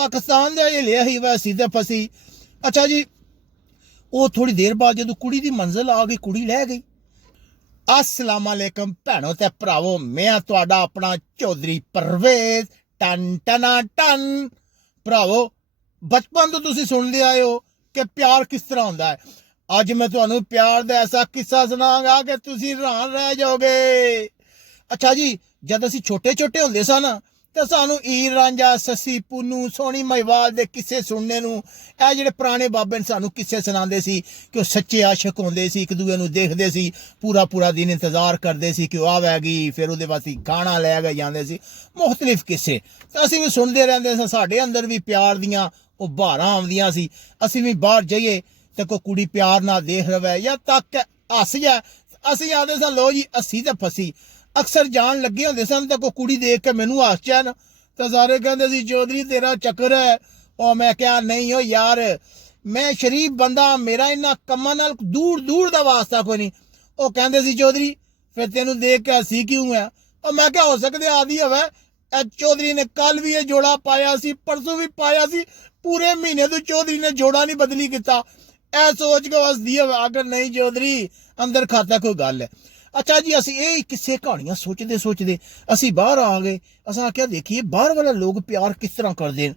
पाकिस्तान दा ये लिया ही वह सीधे फसी। अच्छा जी, वो थोड़ी देर बाद जो कुड़ी दी मंजिल आ गई, कुड़ी लै गई। अस्सलाम वालेकुम भैनों ते भरावो, मैं तुहाडा अपना चौधरी परवेज टन टना टन। भरावो, बचपन तो तुसी सुनदे आए हो कि प्यार किस तरह होंदा है। अज मैं तुहानू प्यार दा ऐसा किस्सा सुनांगा कि तुसी हैरान रह जाओगे। अच्छा जी, जद असी छोटे छोटे होंदे सा ना तो सानू हीर रांझा, ससी पुन्नू, सोनी महिवाल दे किस्से सुनने नू, ए जिहड़े पुराने बाबे ने सानू किस्से सुनांदे सी कि वो सच्चे आशिक होंदे सी, एक दूए नू देखदे सी, पूरा पूरा दिन इंतजार करदे सी कि वो आवेगी, फिर उहदे वास्ते खाना लै के जांदे सी, मुख्तलिफ किस्से तो असीं भी सुनदे रहिंदे सी। साडे अंदर भी प्यार दियां वो बहारां आउंदियां सी। असीं भी बाहर जाइए तो कोई कुड़ी प्यार नाल देख रहे या तक हस जाए, असीं आखदे सी लो जी हसी ते फसी। अक्सर जान लगे होंदे सन तो कोई कुड़ी देख के मैनू हस जाए ना तो सारे कहते सी चौधरी तेरा चक्कर है। और मैं क्या नहीं हो यार, मैं शरीफ बंदा, मेरा इन्ना कम्मां नाल दूर दूर दा वास्ता कोई नहीं। वो कहते सी चौधरी फिर तेनू देख के हसी क्यों है। और मैं क्या हो सकते आदि हवे, चौधरी ने कल भी ये जोड़ा पाया सी, परसों भी पाया सी, पूरे महीने तो चौधरी ने जोड़ा नहीं बदली किता। ऐ सोच के हसदी हवे, अगर नहीं चौधरी अंदर खाता कोई गल है। अच्छा जी, असी ये किस्से कहानियां सोचते सोचते असी बाहर आ गए। असां आख्या देखिए बाहर वाले लोग प्यार किस तरह करते हैं।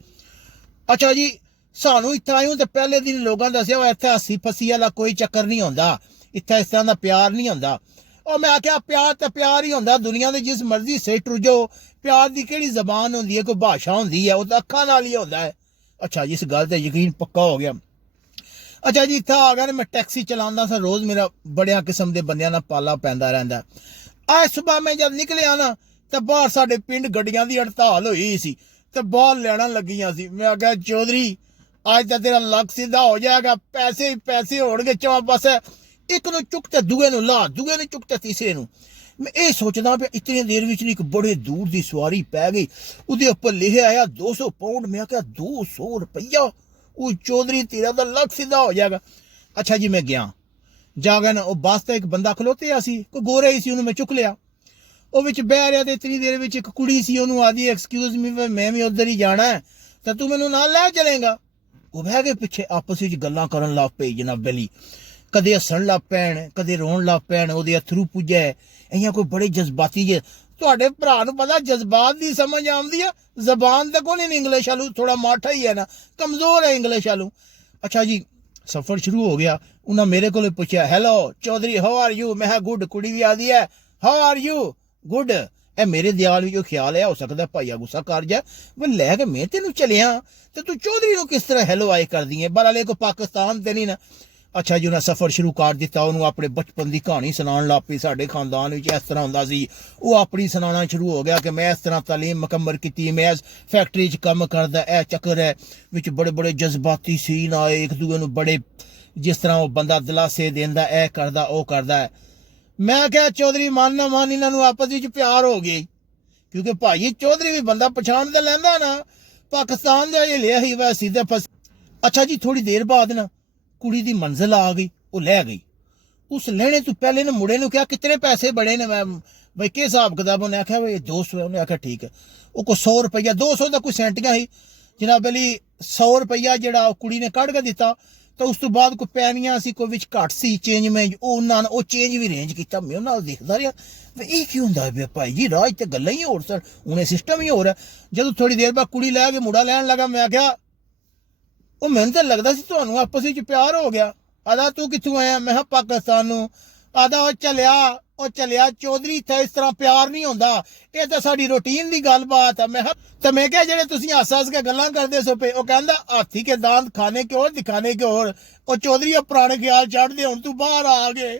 अच्छा जी, सानू इत्थे आए तो पहले दिन लोगों ने दस्या इत्थे हसी फसी वाला कोई चक्कर नहीं होंदा, इत्थे इस तरह का प्यार नहीं होंदा। और मैं आख्या प्यार तो प्यार ही होंदा, दुनिया के जिस मर्जी से टुर जाओ, प्यार की किहड़ी जबान होंदी है, कोई भाषा होंदी है, वो तो अखां नाल ही होंदा है। अच्छा जी, इस गल ते यकीन पक्का हो गया। अच्छा जी, इत्थे आ गया मैं टैक्सी चलांदा सा, रोज मेरा बड़िया किस्म के बंदियां नाल पाला पैंदा रहिंदा। आज सुबह मैं जब निकलिया ना तो बाहर साडे पिंड गड्डियां दी हड़ताल होई सी तो बाहर लैना लगियां सी। मैं आख्या चौधरी आज तो तेरा लक सीधा हो जाएगा, पैसे ही पैसे होणगे चौं पासे, एक नू चुकते दूए नू ला, दूए नू चुकते तीसरे नू। मैं ये सोचदा पिया इतनी देर विच एक बड़े दूर दी सवारी पै गई, उहदे उपर लिखिआ आया 200 पाउंड। मैं आख्या 200 रुपया, वो चौधरी तेरा तो लक सीधा हो जाएगा। अच्छा जी, मैं गया जागे ना, वो बस तो एक बंदा खलोते सी, कोई गोरा ही सी, उन्होंने मैं चुक लिया। वो विच बह रहा तो इतनी देर विच एक कुड़ी सी, उन्होंने आदि एक्सक्यूज मी मैं भी उधर ही जाना है तो तू मैनू नाल लै चलेगा। वो बह गए पिछे आपस विच गल्लां करन लग पे जनाब अली, कदे हसन लग पैण, कदे रोन लग पैण, ओहदे अथरू पुज्जे, इयां कोई बड़े जज्बाती जे। तुहाडे भरा नूं पता जज्बात दी समझ आउंदी है, जबान तो कोई नहीं इंग्लिश आलू, थोड़ा माठा ही है ना, कमजोर है इंग्लिश आलू। अच्छा जी, सफर शुरू हो गया। उन्हें मेरे को पूछा hello Chaudhary how are you, मैं गुड। कुड़ी भी आदि है हाउ आर यू, गुड। ए मेरे दियाल जो ख्याल है हो सकता भाईया गुस्सा कर जाए, वो लैके मैं तेन चलिया तो तू चौधरी को किस तरह हेलो आए कर दी है, बला को पाकिस्तान ते नहीं ना। अच्छा जी, उन्हें सफर शुरू कर दिता, उन्होंने अपने बचपन की कहानी सुनान लग पई। साडे खानदान इस तरह होंदा सी, वो अपनी सुनाना शुरू हो गया कि मैं इस तरह तालीम मुकम्मल की, मैं इस फैक्ट्री च कम करदा, ए चक्कर है। विच बड़े बड़े जज्बाती सीन आए, एक दूए नूं बड़े जिस तरह वो बंदा दिलासे देंदा, ए करदा ओ करदा है। मैं क्या चौधरी मन ना मन, इन्होंने आपस में प्यार हो गई, क्योंकि भाई चौधरी भी बंदा पछाण दे लैंदा ना, पाकिस्तान दा ये लिया ही वह सीधे फस। अच्छा जी, थोड़ी देर बाद ना कुड़ी दी मंजिल आ गई, वो लै गई। उस लैने तो पहले ने मुड़े ने क्या कितने पैसे बड़े ने, मैं भाई के हिसाब किताब, उन्हें आख्या भाई 200 है। उन्हें आख्या ठीक है। वो कोई 100 रुपया, 200 का कोई सेंटियां ही जनाब अली, 100 रुपया जड़ा कुड़ी ने कढ़ के दिता। तो उस तो बाद कोई पैनियां सी, कोई विच घट सी चेंज में, वो चेंज भी रेंज किया। मैं उन्हें देखता रहा ये क्यों होंदा है भाई जी, राज तो गल्लां ही होर सन, उन्हें सिस्टम ही होर है। जदों थोड़ी देर बाद कुड़ी लै के मुड़ा लैन लगा, मैं आख्या वो मैनू तो लगता सी तुहानू आपस में प्यार हो गया। आदा तू कित्थों आया, मैं पाकिस्तान नूं। आदा ओ चलिया चौधरी, इत्थे इस तरह प्यार नहीं होंदा, ये तो साडी रूटीन दी गलबात है। मैं क्या जेहड़े तुसीं हस हस के गल्लां करदे सो पे, वो कहंदा हाथी के दांत खाने के और दिखाने के और। ओ चौधरी पुराने ख्याल छड्ड दे, हुण तू बाहर आ गए।